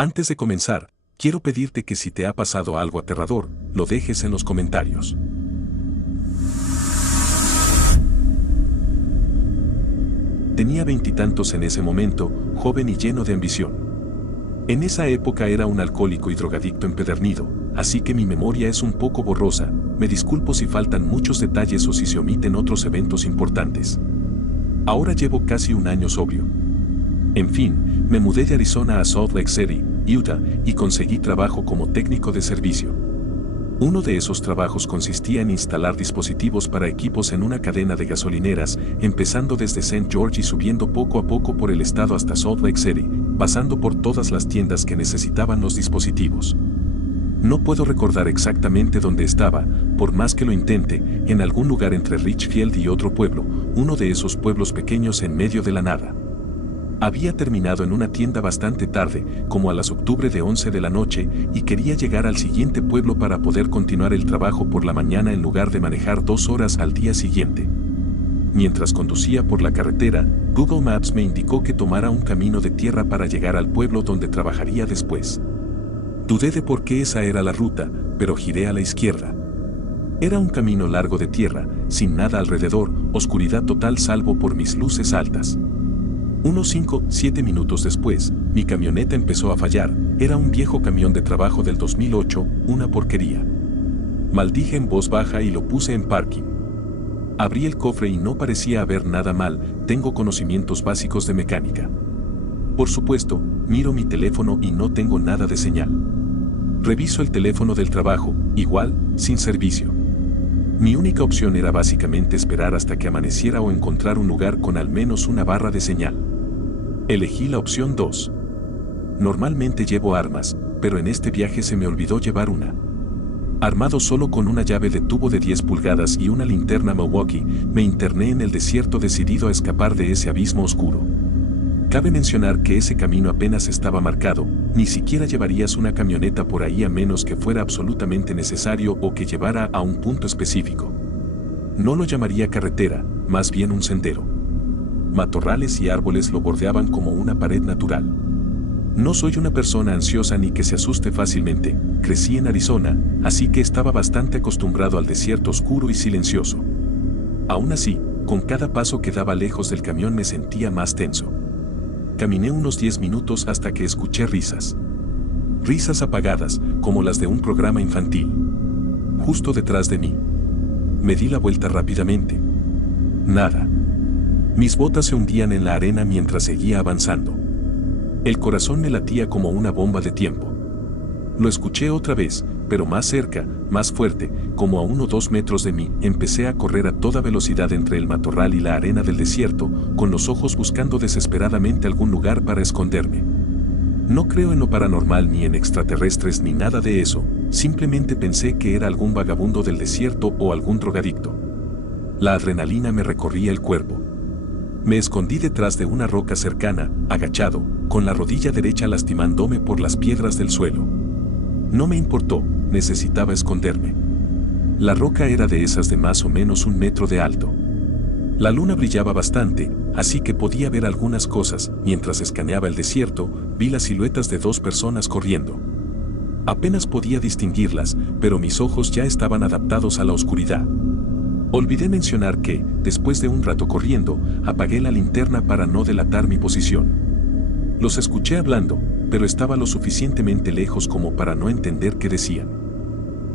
Antes de comenzar, quiero pedirte que si te ha pasado algo aterrador, lo dejes en los comentarios. Tenía 20 y tantos en ese momento, joven y lleno de ambición. En esa época era un alcohólico y drogadicto empedernido, así que mi memoria es un poco borrosa, me disculpo si faltan muchos detalles o si se omiten otros eventos importantes. Ahora llevo casi un año sobrio. En fin, me mudé de Arizona a Salt Lake City, Utah, y conseguí trabajo como técnico de servicio. Uno de esos trabajos consistía en instalar dispositivos para equipos en una cadena de gasolineras, empezando desde St. George y subiendo poco a poco por el estado hasta Salt Lake City, pasando por todas las tiendas que necesitaban los dispositivos. No puedo recordar exactamente dónde estaba, por más que lo intente, en algún lugar entre Richfield y otro pueblo, uno de esos pueblos pequeños en medio de la nada. Había terminado en una tienda bastante tarde, como a las octubre de 11 de la noche, y quería llegar al siguiente pueblo para poder continuar el trabajo por la mañana en lugar de manejar 2 horas al día siguiente. Mientras conducía por la carretera, Google Maps me indicó que tomara un camino de tierra para llegar al pueblo donde trabajaría después. Dudé de por qué esa era la ruta, pero giré a la izquierda. Era un camino largo de tierra, sin nada alrededor, oscuridad total salvo por mis luces altas. Unos 5-7 minutos después, mi camioneta empezó a fallar. Era un viejo camión de trabajo del 2008, una porquería. Maldije en voz baja y lo puse en parking. Abrí el cofre y no parecía haber nada mal, tengo conocimientos básicos de mecánica. Por supuesto, miro mi teléfono y no tengo nada de señal. Reviso el teléfono del trabajo, igual, sin servicio. Mi única opción era básicamente esperar hasta que amaneciera o encontrar un lugar con al menos una barra de señal. Elegí la opción 2. Normalmente llevo armas, pero en este viaje se me olvidó llevar una. Armado solo con una llave de tubo de 10 pulgadas y una linterna Milwaukee, me interné en el desierto decidido a escapar de ese abismo oscuro. Cabe mencionar que ese camino apenas estaba marcado, ni siquiera llevarías una camioneta por ahí a menos que fuera absolutamente necesario o que llevara a un punto específico. No lo llamaría carretera, más bien un sendero. Matorrales y árboles lo bordeaban como una pared natural. No soy una persona ansiosa ni que se asuste fácilmente, crecí en Arizona, así que estaba bastante acostumbrado al desierto oscuro y silencioso. Aún así, con cada paso que daba lejos del camión me sentía más tenso. Caminé unos 10 minutos hasta que escuché risas. Risas apagadas, como las de un programa infantil. Justo detrás de mí. Me di la vuelta rápidamente. Nada. Mis botas se hundían en la arena mientras seguía avanzando. El corazón me latía como una bomba de tiempo. Lo escuché otra vez, pero más cerca, más fuerte, como a 1 o 2 metros de mí. Empecé a correr a toda velocidad entre el matorral y la arena del desierto, con los ojos buscando desesperadamente algún lugar para esconderme. No creo en lo paranormal ni en extraterrestres ni nada de eso, simplemente pensé que era algún vagabundo del desierto o algún drogadicto. La adrenalina me recorría el cuerpo. Me escondí detrás de una roca cercana, agachado, con la rodilla derecha lastimándome por las piedras del suelo. No me importó, necesitaba esconderme. La roca era de esas de más o menos 1 metro de alto. La luna brillaba bastante, así que podía ver algunas cosas. Mientras escaneaba el desierto, vi las siluetas de 2 personas corriendo. Apenas podía distinguirlas, pero mis ojos ya estaban adaptados a la oscuridad. Olvidé mencionar que, después de un rato corriendo, apagué la linterna para no delatar mi posición. Los escuché hablando, pero estaba lo suficientemente lejos como para no entender qué decían.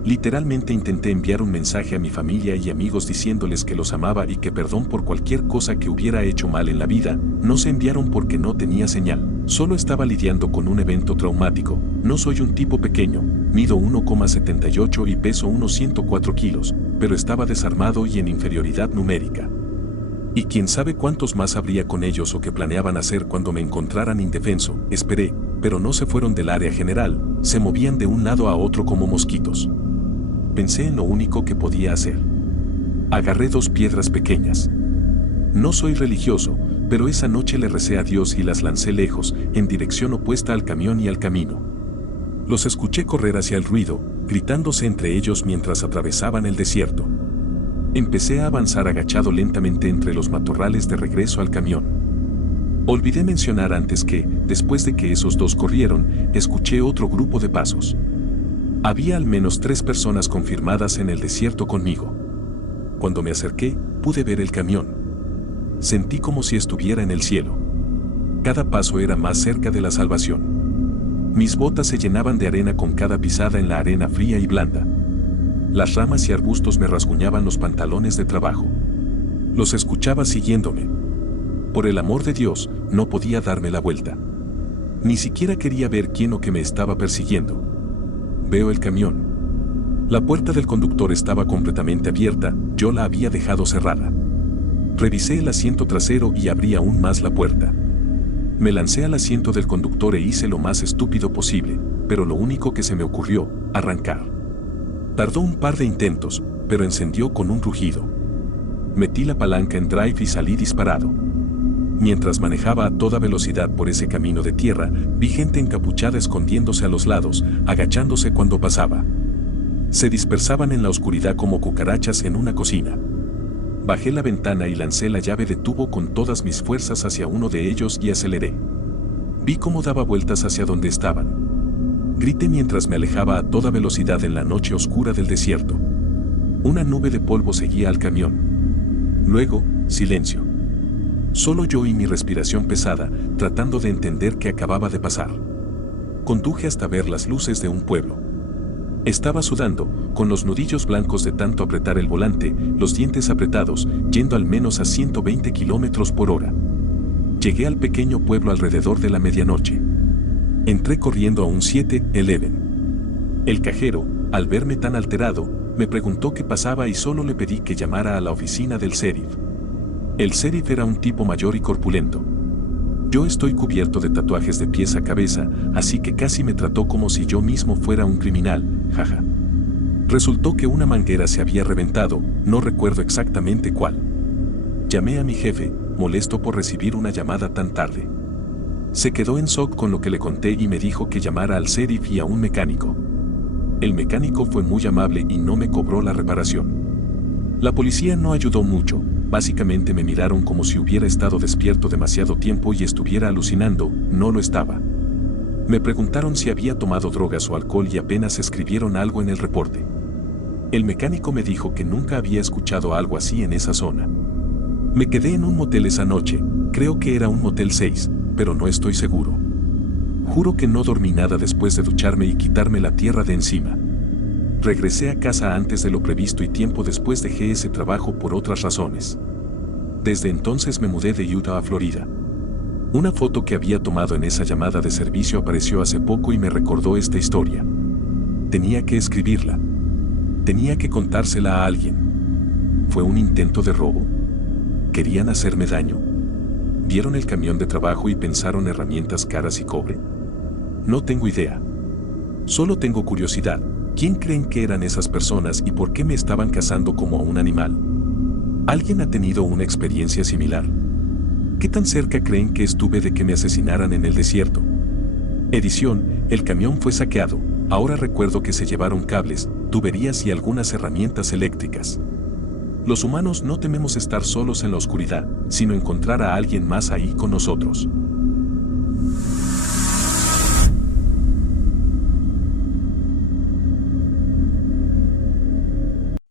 Literalmente intenté enviar un mensaje a mi familia y amigos diciéndoles que los amaba y que perdón por cualquier cosa que hubiera hecho mal en la vida. No se enviaron porque no tenía señal. Solo estaba lidiando con un evento traumático. No soy un tipo pequeño, mido 1,78 y peso unos 104 kilos, pero estaba desarmado y en inferioridad numérica. Y quién sabe cuántos más habría con ellos o qué planeaban hacer cuando me encontraran indefenso. Esperé, pero no se fueron del área general, se movían de un lado a otro como mosquitos. Pensé en lo único que podía hacer. Agarré 2 piedras pequeñas. No soy religioso, pero esa noche le recé a Dios y las lancé lejos, en dirección opuesta al camión y al camino. Los escuché correr hacia el ruido, gritándose entre ellos mientras atravesaban el desierto. Empecé a avanzar agachado lentamente entre los matorrales de regreso al camión. Olvidé mencionar antes que, después de que esos dos corrieron, escuché otro grupo de pasos. Había al menos 3 personas confirmadas en el desierto conmigo. Cuando me acerqué, pude ver el camión. Sentí como si estuviera en el cielo. Cada paso era más cerca de la salvación. Mis botas se llenaban de arena con cada pisada en la arena fría y blanda. Las ramas y arbustos me rasguñaban los pantalones de trabajo. Los escuchaba siguiéndome. Por el amor de Dios, no podía darme la vuelta. Ni siquiera quería ver quién o qué me estaba persiguiendo. Veo el camión. La puerta del conductor estaba completamente abierta, yo la había dejado cerrada. Revisé el asiento trasero y abrí aún más la puerta. Me lancé al asiento del conductor e hice lo más estúpido posible, pero lo único que se me ocurrió, arrancar. Tardó un par de intentos, pero encendió con un rugido. Metí la palanca en drive y salí disparado. Mientras manejaba a toda velocidad por ese camino de tierra, vi gente encapuchada escondiéndose a los lados, agachándose cuando pasaba. Se dispersaban en la oscuridad como cucarachas en una cocina. Bajé la ventana y lancé la llave de tubo con todas mis fuerzas hacia uno de ellos y aceleré. Vi cómo daba vueltas hacia donde estaban. Grité mientras me alejaba a toda velocidad en la noche oscura del desierto. Una nube de polvo seguía al camión. Luego, silencio. Solo yo y mi respiración pesada, tratando de entender qué acababa de pasar. Conduje hasta ver las luces de un pueblo. Estaba sudando, con los nudillos blancos de tanto apretar el volante, los dientes apretados, yendo al menos a 120 kilómetros por hora. Llegué al pequeño pueblo alrededor de la medianoche. Entré corriendo a un 7-Eleven. El cajero, al verme tan alterado, me preguntó qué pasaba y solo le pedí que llamara a la oficina del sheriff. El sheriff era un tipo mayor y corpulento. Yo estoy cubierto de tatuajes de pies a cabeza, así que casi me trató como si yo mismo fuera un criminal, jaja. Resultó que una manguera se había reventado, no recuerdo exactamente cuál. Llamé a mi jefe, molesto por recibir una llamada tan tarde. Se quedó en shock con lo que le conté y me dijo que llamara al sheriff y a un mecánico. El mecánico fue muy amable y no me cobró la reparación. La policía no ayudó mucho. Básicamente me miraron como si hubiera estado despierto demasiado tiempo y estuviera alucinando, no lo estaba. Me preguntaron si había tomado drogas o alcohol y apenas escribieron algo en el reporte. El mecánico me dijo que nunca había escuchado algo así en esa zona. Me quedé en un motel esa noche, creo que era un motel 6, pero no estoy seguro. Juro que no dormí nada después de ducharme y quitarme la tierra de encima. Regresé a casa antes de lo previsto y tiempo después dejé ese trabajo por otras razones. Desde entonces me mudé de Utah a Florida. Una foto que había tomado en esa llamada de servicio apareció hace poco y me recordó esta historia. Tenía que escribirla. Tenía que contársela a alguien. ¿Fue un intento de robo? ¿Querían hacerme daño? ¿Vieron el camión de trabajo y pensaron herramientas caras y cobre? No tengo idea. Solo tengo curiosidad. ¿Quién creen que eran esas personas y por qué me estaban cazando como a un animal? ¿Alguien ha tenido una experiencia similar? ¿Qué tan cerca creen que estuve de que me asesinaran en el desierto? Edición, el camión fue saqueado. Ahora recuerdo que se llevaron cables, tuberías y algunas herramientas eléctricas. Los humanos no tememos estar solos en la oscuridad, sino encontrar a alguien más ahí con nosotros.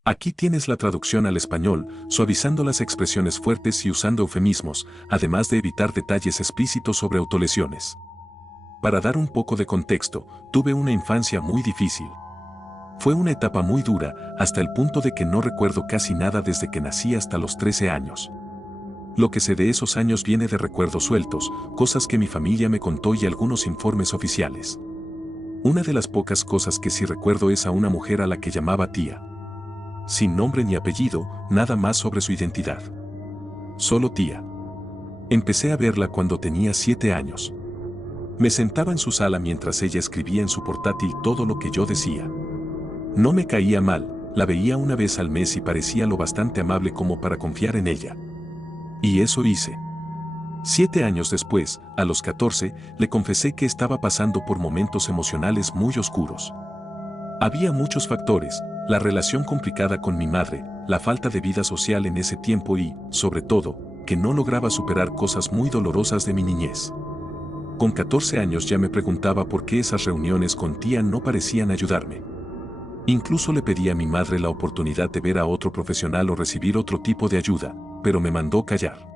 Aquí tienes la traducción al español, suavizando las expresiones fuertes y usando eufemismos, además de evitar detalles explícitos sobre autolesiones. Para dar un poco de contexto, tuve una infancia muy difícil. Fue una etapa muy dura, hasta el punto de que no recuerdo casi nada desde que nací hasta los 13 años. Lo que sé de esos años viene de recuerdos sueltos, cosas que mi familia me contó y algunos informes oficiales. Una de las pocas cosas que sí recuerdo es a una mujer a la que llamaba tía. Sin nombre ni apellido, nada más sobre su identidad. Solo tía. Empecé a verla cuando tenía 7 años. Me sentaba en su sala mientras ella escribía en su portátil todo lo que yo decía. No me caía mal, la veía una vez al mes y parecía lo bastante amable como para confiar en ella. Y eso hice. 7 años después, a los 14, le confesé que estaba pasando por momentos emocionales muy oscuros. Había muchos factores. La relación complicada con mi madre, la falta de vida social en ese tiempo y, sobre todo, que no lograba superar cosas muy dolorosas de mi niñez. Con 14 años ya me preguntaba por qué esas reuniones con tía no parecían ayudarme. Incluso le pedí a mi madre la oportunidad de ver a otro profesional o recibir otro tipo de ayuda, pero me mandó callar.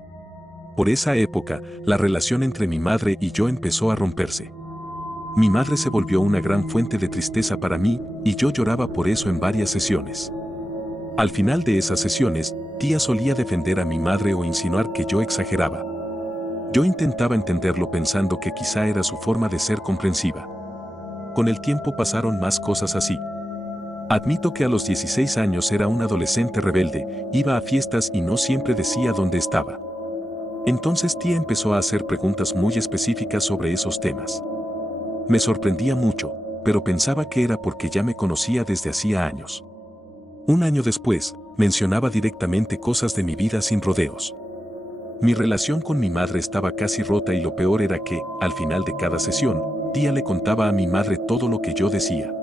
Por esa época, la relación entre mi madre y yo empezó a romperse. Mi madre se volvió una gran fuente de tristeza para mí y yo lloraba por eso en varias sesiones. Al final de esas sesiones, tía solía defender a mi madre o insinuar que yo exageraba. Yo intentaba entenderlo pensando que quizá era su forma de ser comprensiva. Con el tiempo pasaron más cosas así. Admito que a los 16 años era un adolescente rebelde, iba a fiestas y no siempre decía dónde estaba. Entonces tía empezó a hacer preguntas muy específicas sobre esos temas. Me sorprendía mucho, pero pensaba que era porque ya me conocía desde hacía años. Un año después, mencionaba directamente cosas de mi vida sin rodeos. Mi relación con mi madre estaba casi rota y lo peor era que, al final de cada sesión, tía le contaba a mi madre todo lo que yo decía.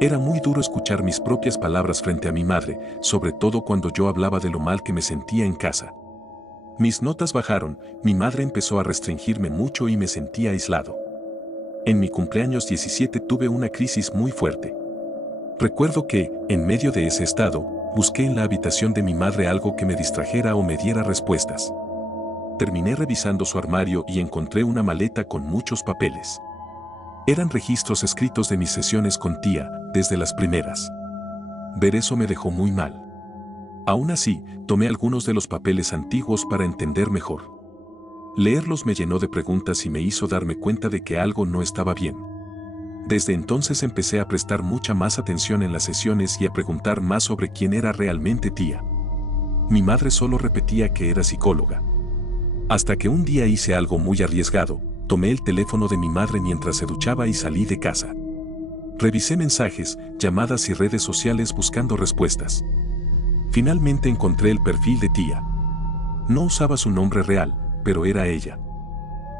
Era muy duro escuchar mis propias palabras frente a mi madre, sobre todo cuando yo hablaba de lo mal que me sentía en casa. Mis notas bajaron, mi madre empezó a restringirme mucho y me sentía aislado. En mi cumpleaños 17 tuve una crisis muy fuerte. Recuerdo que, en medio de ese estado, busqué en la habitación de mi madre algo que me distrajera o me diera respuestas. Terminé revisando su armario y encontré una maleta con muchos papeles. Eran registros escritos de mis sesiones con tía, desde las primeras. Ver eso me dejó muy mal. Aún así, tomé algunos de los papeles antiguos para entender mejor. Leerlos me llenó de preguntas y me hizo darme cuenta de que algo no estaba bien. Desde entonces empecé a prestar mucha más atención en las sesiones y a preguntar más sobre quién era realmente tía. Mi madre solo repetía que era psicóloga. Hasta que un día hice algo muy arriesgado, tomé el teléfono de mi madre mientras se duchaba y salí de casa. Revisé mensajes, llamadas y redes sociales buscando respuestas. Finalmente encontré el perfil de tía. No usaba su nombre real, pero era ella.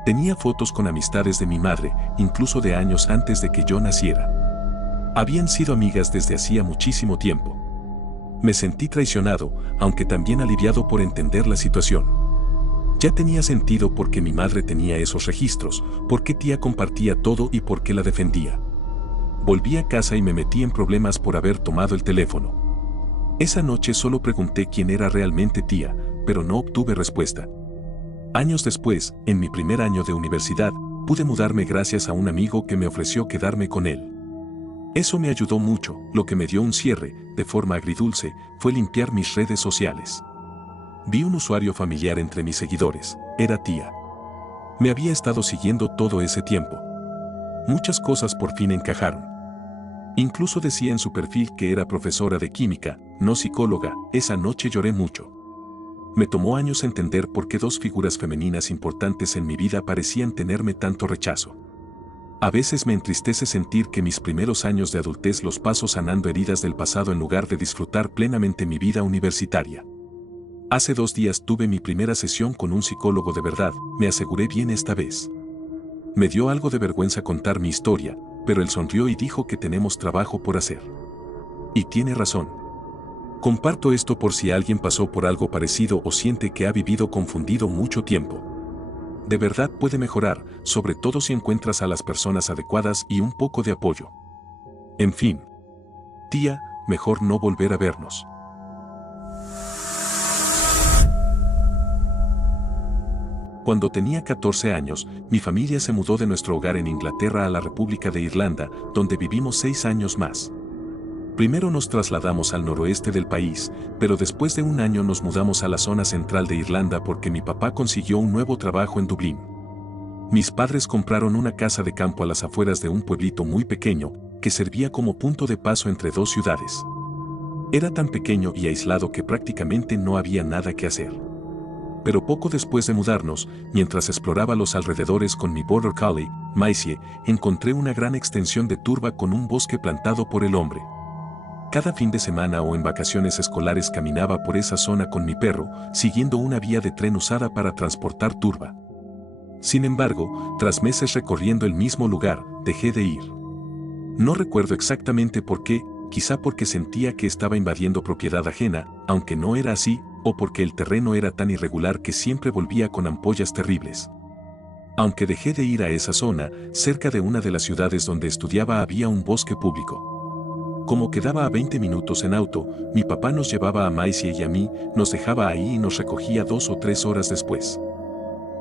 Tenía fotos con amistades de mi madre, incluso de años antes de que yo naciera. Habían sido amigas desde hacía muchísimo tiempo. Me sentí traicionado, aunque también aliviado por entender la situación. Ya tenía sentido por qué mi madre tenía esos registros, por qué tía compartía todo y por qué la defendía. Volví a casa y me metí en problemas por haber tomado el teléfono. Esa noche solo pregunté quién era realmente tía, pero no obtuve respuesta. Años después, en mi primer año de universidad, pude mudarme gracias a un amigo que me ofreció quedarme con él. Eso me ayudó mucho, lo que me dio un cierre, de forma agridulce, fue limpiar mis redes sociales. Vi un usuario familiar entre mis seguidores, era tía. Me había estado siguiendo todo ese tiempo. Muchas cosas por fin encajaron. Incluso decía en su perfil que era profesora de química, no psicóloga. Esa noche lloré mucho. Me tomó años entender por qué dos figuras femeninas importantes en mi vida parecían tenerme tanto rechazo. A veces me entristece sentir que mis primeros años de adultez los paso sanando heridas del pasado en lugar de disfrutar plenamente mi vida universitaria. Hace 2 días tuve mi primera sesión con un psicólogo de verdad, me aseguré bien esta vez. Me dio algo de vergüenza contar mi historia, pero él sonrió y dijo que tenemos trabajo por hacer. Y tiene razón. Comparto esto por si alguien pasó por algo parecido o siente que ha vivido confundido mucho tiempo. De verdad puede mejorar, sobre todo si encuentras a las personas adecuadas y un poco de apoyo. En fin. Tía, mejor no volver a vernos. Cuando tenía 14 años, mi familia se mudó de nuestro hogar en Inglaterra a la República de Irlanda, donde vivimos 6 años más. Primero nos trasladamos al noroeste del país, pero después de 1 año nos mudamos a la zona central de Irlanda porque mi papá consiguió un nuevo trabajo en Dublín. Mis padres compraron una casa de campo a las afueras de un pueblito muy pequeño, que servía como punto de paso entre 2 ciudades. Era tan pequeño y aislado que prácticamente no había nada que hacer. Pero poco después de mudarnos, mientras exploraba los alrededores con mi Border Collie, Maisie, encontré una gran extensión de turba con un bosque plantado por el hombre. Cada fin de semana o en vacaciones escolares caminaba por esa zona con mi perro, siguiendo una vía de tren usada para transportar turba. Sin embargo, tras meses recorriendo el mismo lugar, dejé de ir. No recuerdo exactamente por qué, quizá porque sentía que estaba invadiendo propiedad ajena, aunque no era así, o porque el terreno era tan irregular que siempre volvía con ampollas terribles. Aunque dejé de ir a esa zona, cerca de una de las ciudades donde estudiaba había un bosque público. Como quedaba a 20 minutos en auto, mi papá nos llevaba a Maisie y a mí, nos dejaba ahí y nos recogía 2 o 3 horas después.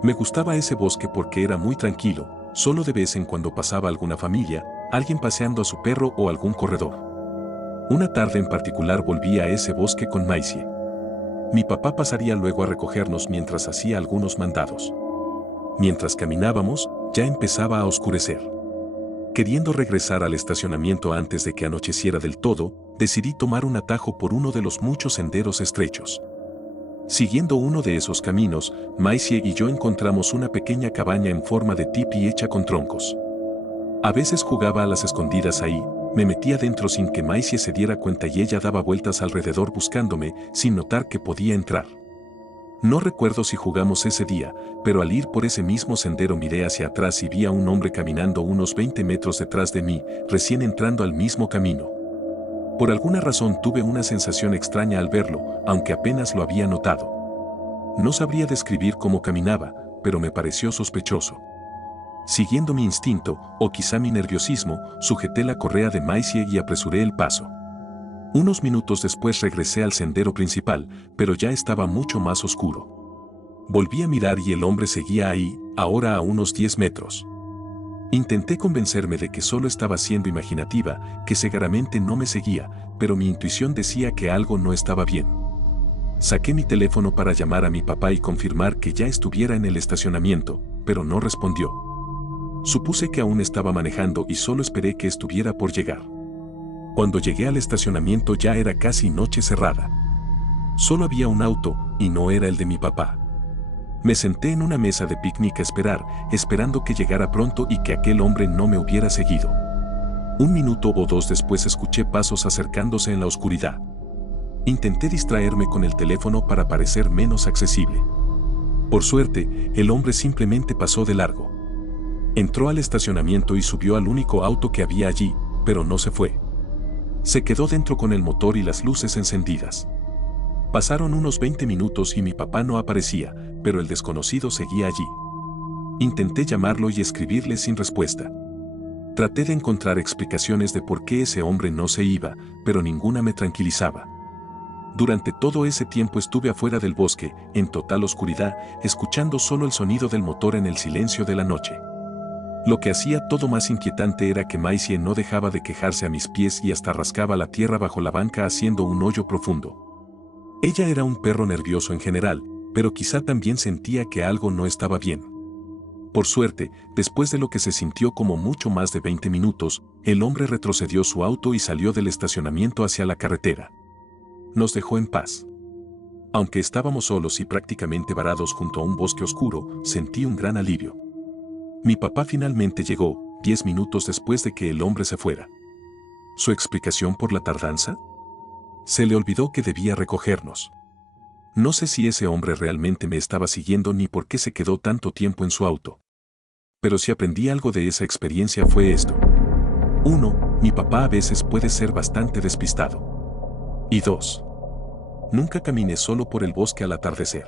Me gustaba ese bosque porque era muy tranquilo, solo de vez en cuando pasaba alguna familia, alguien paseando a su perro o algún corredor. Una tarde en particular volví a ese bosque con Maisie. Mi papá pasaría luego a recogernos mientras hacía algunos mandados. Mientras caminábamos, ya empezaba a oscurecer. Queriendo regresar al estacionamiento antes de que anocheciera del todo, decidí tomar un atajo por uno de los muchos senderos estrechos. Siguiendo uno de esos caminos, Maisie y yo encontramos una pequeña cabaña en forma de tipi hecha con troncos. A veces jugaba a las escondidas ahí, me metía dentro sin que Maisie se diera cuenta y ella daba vueltas alrededor buscándome, sin notar que podía entrar. No recuerdo si jugamos ese día, pero al ir por ese mismo sendero miré hacia atrás y vi a un hombre caminando unos 20 metros detrás de mí, recién entrando al mismo camino. Por alguna razón tuve una sensación extraña al verlo, aunque apenas lo había notado. No sabría describir cómo caminaba, pero me pareció sospechoso. Siguiendo mi instinto, o quizá mi nerviosismo, sujeté la correa de Maisie y apresuré el paso. Unos minutos después regresé al sendero principal, pero ya estaba mucho más oscuro. Volví a mirar y el hombre seguía ahí, ahora a unos 10 metros. Intenté convencerme de que solo estaba siendo imaginativa, que seguramente no me seguía, pero mi intuición decía que algo no estaba bien. Saqué mi teléfono para llamar a mi papá y confirmar que ya estuviera en el estacionamiento, pero no respondió. Supuse que aún estaba manejando y solo esperé que estuviera por llegar. Cuando llegué al estacionamiento ya era casi noche cerrada. Solo había un auto, y no era el de mi papá. Me senté en una mesa de picnic a esperar, esperando que llegara pronto y que aquel hombre no me hubiera seguido. 1 minuto o 2 después escuché pasos acercándose en la oscuridad. Intenté distraerme con el teléfono para parecer menos accesible. Por suerte, el hombre simplemente pasó de largo. Entró al estacionamiento y subió al único auto que había allí, pero no se fue. Se quedó dentro con el motor y las luces encendidas. Pasaron unos 20 minutos y mi papá no aparecía, pero el desconocido seguía allí. Intenté llamarlo y escribirle sin respuesta. Traté de encontrar explicaciones de por qué ese hombre no se iba, pero ninguna me tranquilizaba. Durante todo ese tiempo estuve afuera del bosque, en total oscuridad, escuchando solo el sonido del motor en el silencio de la noche. Lo que hacía todo más inquietante era que Maisie no dejaba de quejarse a mis pies y hasta rascaba la tierra bajo la banca haciendo un hoyo profundo. Ella era un perro nervioso en general, pero quizá también sentía que algo no estaba bien. Por suerte, después de lo que se sintió como mucho más de 20 minutos, el hombre retrocedió su auto y salió del estacionamiento hacia la carretera. Nos dejó en paz. Aunque estábamos solos y prácticamente varados junto a un bosque oscuro, sentí un gran alivio. Mi papá finalmente llegó, 10 minutos después de que el hombre se fuera. ¿Su explicación por la tardanza? Se le olvidó que debía recogernos. No sé si ese hombre realmente me estaba siguiendo ni por qué se quedó tanto tiempo en su auto. Pero si aprendí algo de esa experiencia fue esto. 1. Mi papá a veces puede ser bastante despistado. Y 2. Nunca camine solo por el bosque al atardecer.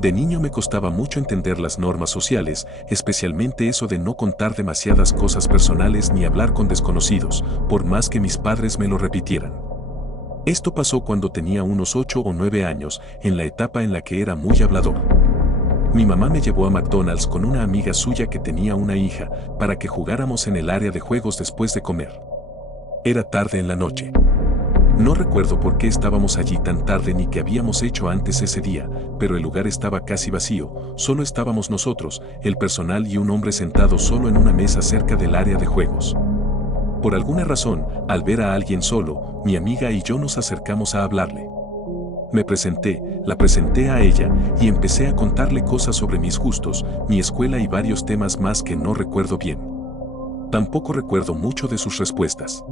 De niño me costaba mucho entender las normas sociales, especialmente eso de no contar demasiadas cosas personales ni hablar con desconocidos, por más que mis padres me lo repitieran. Esto pasó cuando tenía unos 8 o 9 años, en la etapa en la que era muy hablador. Mi mamá me llevó a McDonald's con una amiga suya que tenía una hija, para que jugáramos en el área de juegos después de comer. Era tarde en la noche. No recuerdo por qué estábamos allí tan tarde ni qué habíamos hecho antes ese día, pero el lugar estaba casi vacío, solo estábamos nosotros, el personal y un hombre sentado solo en una mesa cerca del área de juegos. Por alguna razón, al ver a alguien solo, mi amiga y yo nos acercamos a hablarle. La presenté a ella y empecé a contarle cosas sobre mis gustos, mi escuela y varios temas más que no recuerdo bien. Tampoco recuerdo mucho de sus respuestas.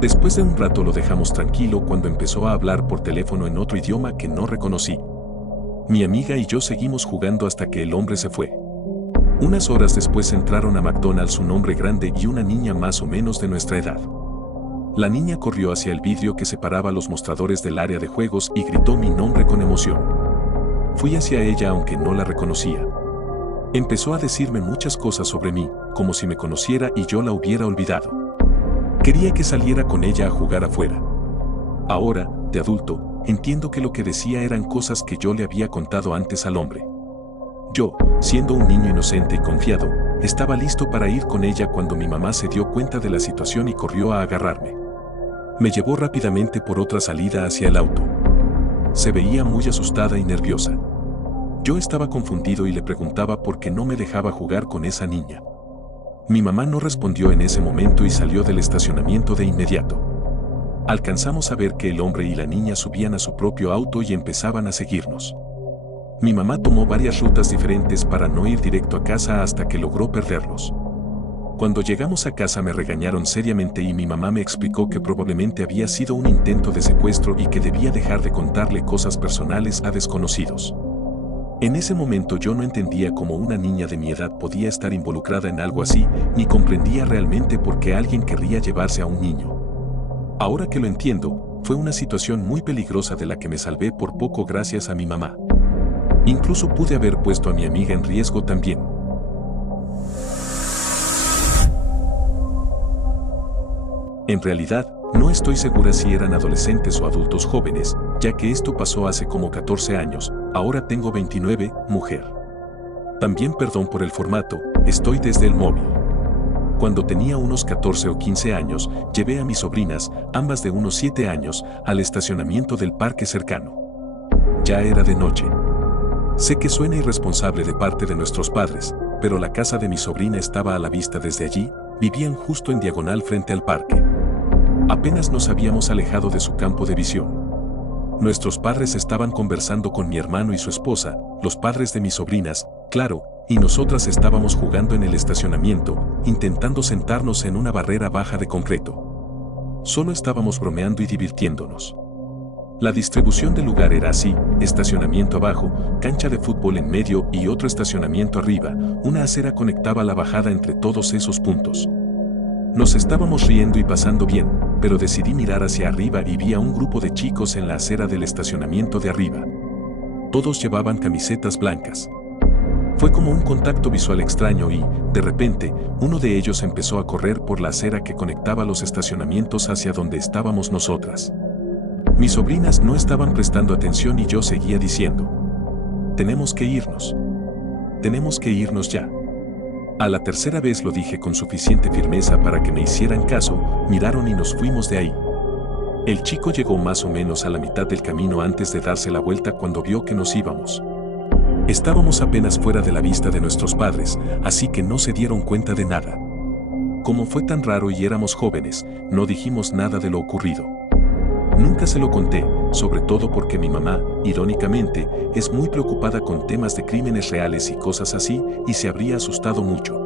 Después de un rato lo dejamos tranquilo cuando empezó a hablar por teléfono en otro idioma que no reconocí. Mi amiga y yo seguimos jugando hasta que el hombre se fue. Unas horas después entraron a McDonald's un hombre grande y una niña más o menos de nuestra edad. La niña corrió hacia el vidrio que separaba los mostradores del área de juegos y gritó mi nombre con emoción. Fui hacia ella aunque no la reconocía. Empezó a decirme muchas cosas sobre mí, como si me conociera y yo la hubiera olvidado. Quería que saliera con ella a jugar afuera. Ahora, de adulto, entiendo que lo que decía eran cosas que yo le había contado antes al hombre. Yo, siendo un niño inocente y confiado, estaba listo para ir con ella cuando mi mamá se dio cuenta de la situación y corrió a agarrarme. Me llevó rápidamente por otra salida hacia el auto. Se veía muy asustada y nerviosa. Yo estaba confundido y le preguntaba por qué no me dejaba jugar con esa niña. Mi mamá no respondió en ese momento y salió del estacionamiento de inmediato. Alcanzamos a ver que el hombre y la niña subían a su propio auto y empezaban a seguirnos. Mi mamá tomó varias rutas diferentes para no ir directo a casa hasta que logró perderlos. Cuando llegamos a casa me regañaron seriamente y mi mamá me explicó que probablemente había sido un intento de secuestro y que debía dejar de contarle cosas personales a desconocidos. En ese momento yo no entendía cómo una niña de mi edad podía estar involucrada en algo así, ni comprendía realmente por qué alguien querría llevarse a un niño. Ahora que lo entiendo, fue una situación muy peligrosa de la que me salvé por poco gracias a mi mamá. Incluso pude haber puesto a mi amiga en riesgo también. En realidad, no estoy segura si eran adolescentes o adultos jóvenes, ya que esto pasó hace como 14 años, ahora tengo 29, mujer. También perdón por el formato, estoy desde el móvil. Cuando tenía unos 14 o 15 años, llevé a mis sobrinas, ambas de unos 7 años, al estacionamiento del parque cercano. Ya era de noche. Sé que suena irresponsable de parte de nuestros padres, pero la casa de mi sobrina estaba a la vista desde allí, vivían justo en diagonal frente al parque. Apenas nos habíamos alejado de su campo de visión. Nuestros padres estaban conversando con mi hermano y su esposa, los padres de mis sobrinas, claro, y nosotras estábamos jugando en el estacionamiento, intentando sentarnos en una barrera baja de concreto. Solo estábamos bromeando y divirtiéndonos. La distribución del lugar era así: estacionamiento abajo, cancha de fútbol en medio y otro estacionamiento arriba. Una acera conectaba la bajada entre todos esos puntos. Nos estábamos riendo y pasando bien, pero decidí mirar hacia arriba y vi a un grupo de chicos en la acera del estacionamiento de arriba. Todos llevaban camisetas blancas. Fue como un contacto visual extraño y, de repente, uno de ellos empezó a correr por la acera que conectaba los estacionamientos hacia donde estábamos nosotras. Mis sobrinas no estaban prestando atención y yo seguía diciendo: tenemos que irnos. Tenemos que irnos ya. A la tercera vez lo dije con suficiente firmeza para que me hicieran caso, miraron y nos fuimos de ahí. El chico llegó más o menos a la mitad del camino antes de darse la vuelta cuando vio que nos íbamos. Estábamos apenas fuera de la vista de nuestros padres, así que no se dieron cuenta de nada. Como fue tan raro y éramos jóvenes, no dijimos nada de lo ocurrido. Nunca se lo conté, sobre todo porque mi mamá, irónicamente, es muy preocupada con temas de crímenes reales y cosas así, y se habría asustado mucho.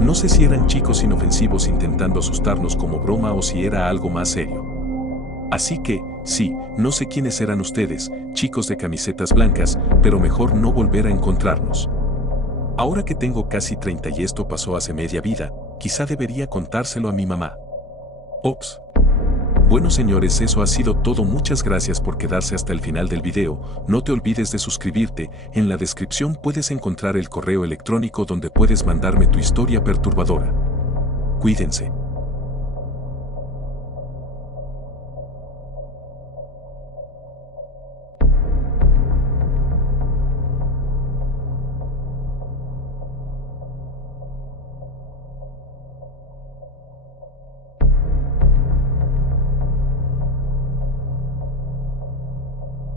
No sé si eran chicos inofensivos intentando asustarnos como broma o si era algo más serio. Así que, sí, no sé quiénes eran ustedes, chicos de camisetas blancas, pero mejor no volver a encontrarnos. Ahora que tengo casi 30 y esto pasó hace media vida, quizá debería contárselo a mi mamá. Ops. Bueno señores, eso ha sido todo. Muchas gracias por quedarse hasta el final del video. No te olvides de suscribirte. En la descripción puedes encontrar el correo electrónico donde puedes mandarme tu historia perturbadora. Cuídense.